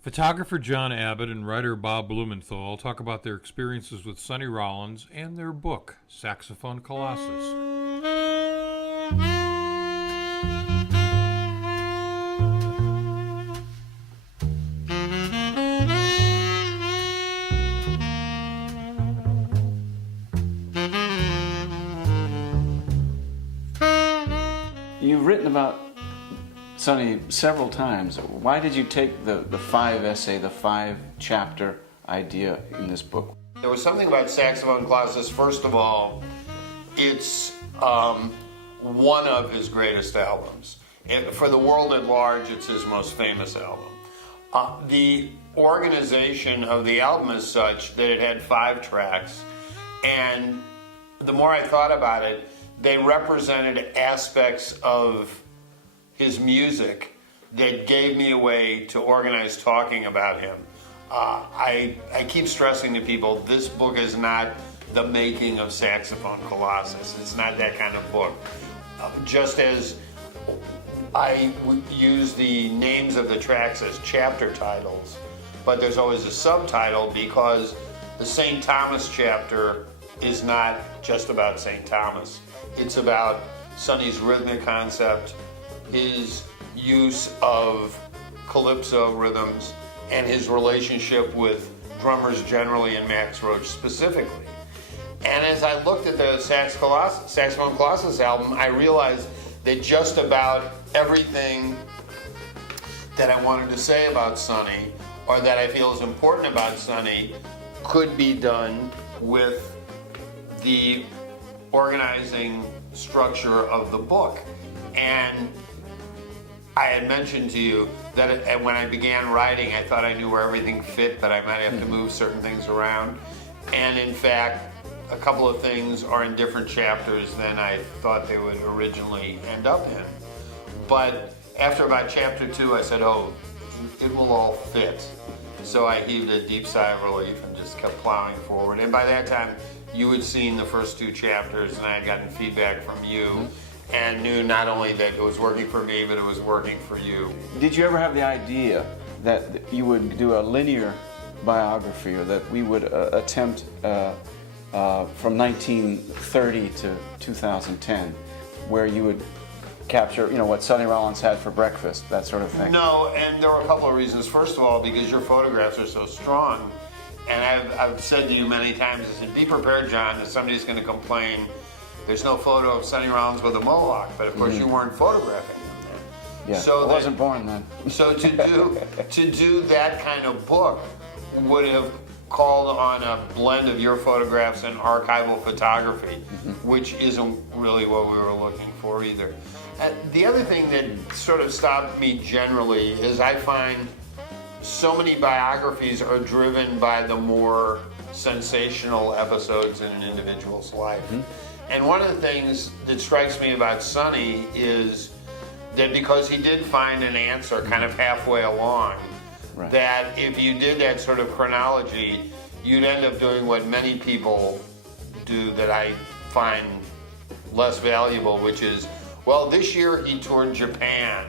Photographer John Abbott and writer Bob Blumenthal talk about their experiences with Sonny Rollins and their book, Saxophone, Colossus. You've written about Sonny several times. Why did you take the five-essay, the five-chapter idea in this book? There was something about Saxophone Colossus. First of all, it's one of his greatest albums. For the world at large, it's his most famous album. The organization of the album is such that it had 5 tracks, and the more I thought about it, they represented aspects of his music that gave me a way to organize talking about him. I keep stressing to people, this book is not the making of Saxophone Colossus. It's not that kind of book. Just as I use the names of the tracks as chapter titles, but there's always a subtitle because the St. Thomas chapter is not just about St. Thomas. It's about Sonny's rhythmic concept, his use of calypso rhythms, and his relationship with drummers generally and Max Roach specifically. And as I looked at the Saxophone Colossus album, I realized that just about everything that I wanted to say about Sonny, or that I feel is important about Sonny, could be done with the organizing structure of the book. And I had mentioned to you that when I began writing, I thought I knew where everything fit, but I might have to move certain things around. And in fact, a couple of things are in different chapters than I thought they would originally end up in. But after about chapter 2, I said, oh, it will all fit. So I heaved a deep sigh of relief and just kept plowing forward. And by that time, you had seen the first 2 chapters, and I had gotten feedback from you, and knew not only that it was working for me, but it was working for you. Did you ever have the idea that you would do a linear biography, or that we would attempt from 1930 to 2010, where you would capture, what Sonny Rollins had for breakfast, that sort of thing? No, and there were a couple of reasons. First of all, because your photographs are so strong, and I've said to you many times, I said, be prepared, John, that somebody's going to complain there's no photo of Sonny Rollins with a mohawk, but of course you weren't photographing him then. Yeah, so I wasn't born then. So to do that kind of book would have called on a blend of your photographs and archival photography, which isn't really what we were looking for either. The other thing that sort of stopped me generally is I find so many biographies are driven by the more sensational episodes in an individual's life. And one of the things that strikes me about Sonny is that because he did find an answer kind of halfway along, that if you did that sort of chronology, you'd end up doing what many people do that I find less valuable, which is, well, this year he toured Japan,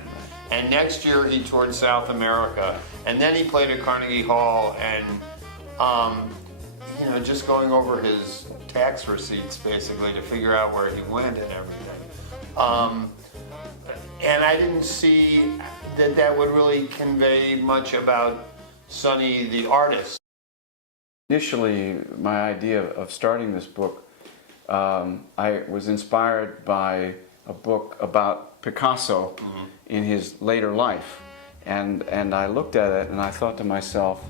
and next year he toured South America, and then he played at Carnegie Hall, and just going over his tax receipts basically to figure out where he went and everything. And I didn't see that would really convey much about Sonny the artist. Initially, my idea of starting this book, I was inspired by a book about Picasso in his later life, and I looked at it and I thought to myself,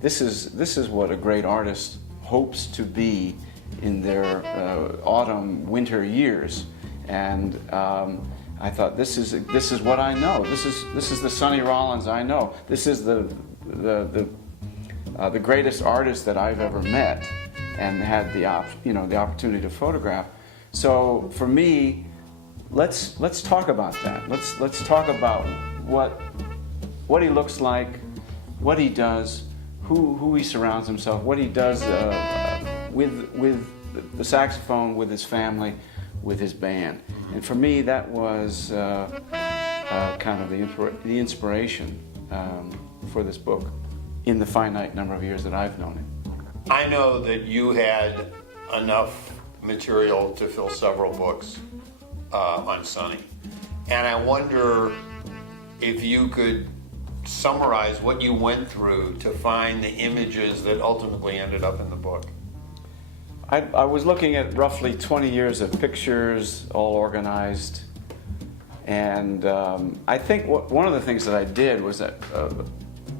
this is what a great artist hopes to be in their autumn, winter years, and I thought, this is what I know. This is the Sonny Rollins I know. This is the greatest artist that I've ever met and had the opportunity to photograph. So for me, let's talk about that. Let's talk about what he looks like, what he does, who he surrounds himself, what he does with the saxophone, with his family, with his band. And for me, that was kind of the inspiration for this book in the finite number of years that I've known it. I know that you had enough material to fill several books on Sonny. And I wonder if you could summarize what you went through to find the images that ultimately ended up in the book. I was looking at roughly 20 years of pictures, all organized. And I think one of the things that I did was that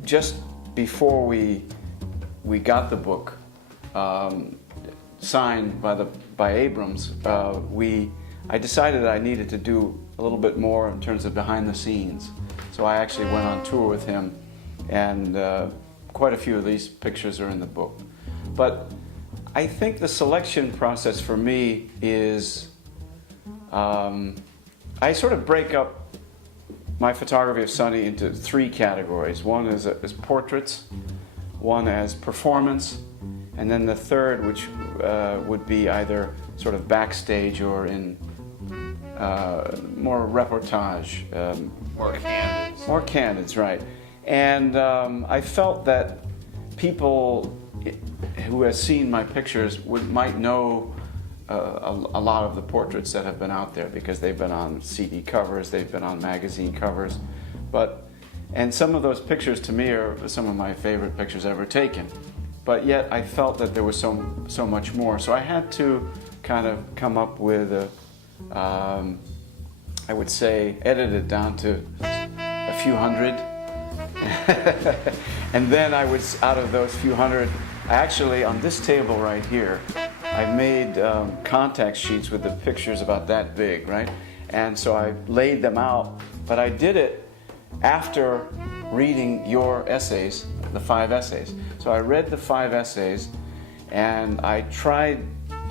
just before we got the book signed by Abrams, I decided I needed to do a little bit more in terms of behind the scenes. So I actually went on tour with him, and quite a few of these pictures are in the book. But I think the selection process for me is, I sort of break up my photography of Sonny into three categories. One is portraits, one as performance, and then the third, which would be either sort of backstage or in more reportage. More candids. More candids, right. And I felt that people who have seen my pictures might know a lot of the portraits that have been out there, because they've been on CD covers, they've been on magazine covers. And some of those pictures to me are some of my favorite pictures ever taken. But yet I felt that there was so much more. So I had to kind of come up with I would say, edit it down to a few hundred. And then I was, out of those few hundred, I actually, on this table right here, I made contact sheets with the pictures about that big, right? And so I laid them out, but I did it after reading your essays, the 5 essays. So I read the 5 essays, and I tried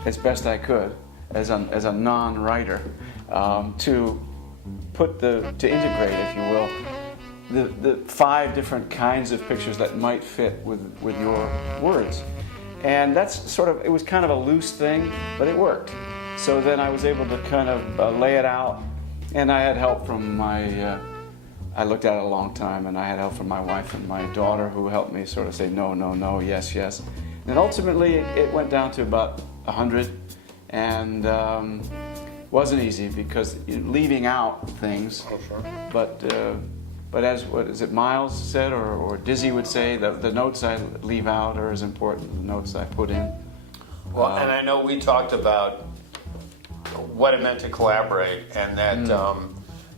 as best I could, as a non-writer, to integrate, if you will, the 5 different kinds of pictures that might fit with your words. And that's sort of, it was kind of a loose thing, but it worked. So then I was able to kind of lay it out, and I had help from I looked at it a long time, and I had help from my wife and my daughter, who helped me sort of say no, no, no, yes, yes. And ultimately it went down to about 100, and wasn't easy because leaving out things. Oh, sure. But as what is it Miles said, or Dizzy would say, the notes I leave out are as important as the notes I put in. Well, and I know we talked about what it meant to collaborate, and that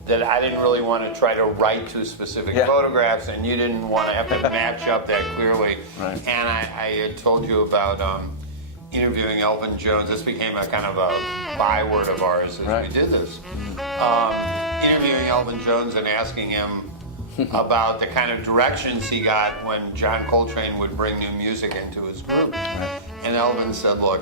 that I didn't really want to try to write to specific photographs, and you didn't want to have to match up that clearly. Right. And I had told you about interviewing Elvin Jones. This became a kind of a byword of ours as we did this. Interviewing Elvin Jones and asking him about the kind of directions he got when John Coltrane would bring new music into his group. Right. And Elvin said, look,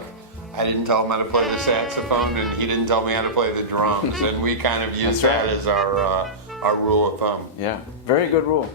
I didn't tell him how to play the saxophone, and he didn't tell me how to play the drums, and we kind of used that as our rule of thumb. Yeah, very good rule.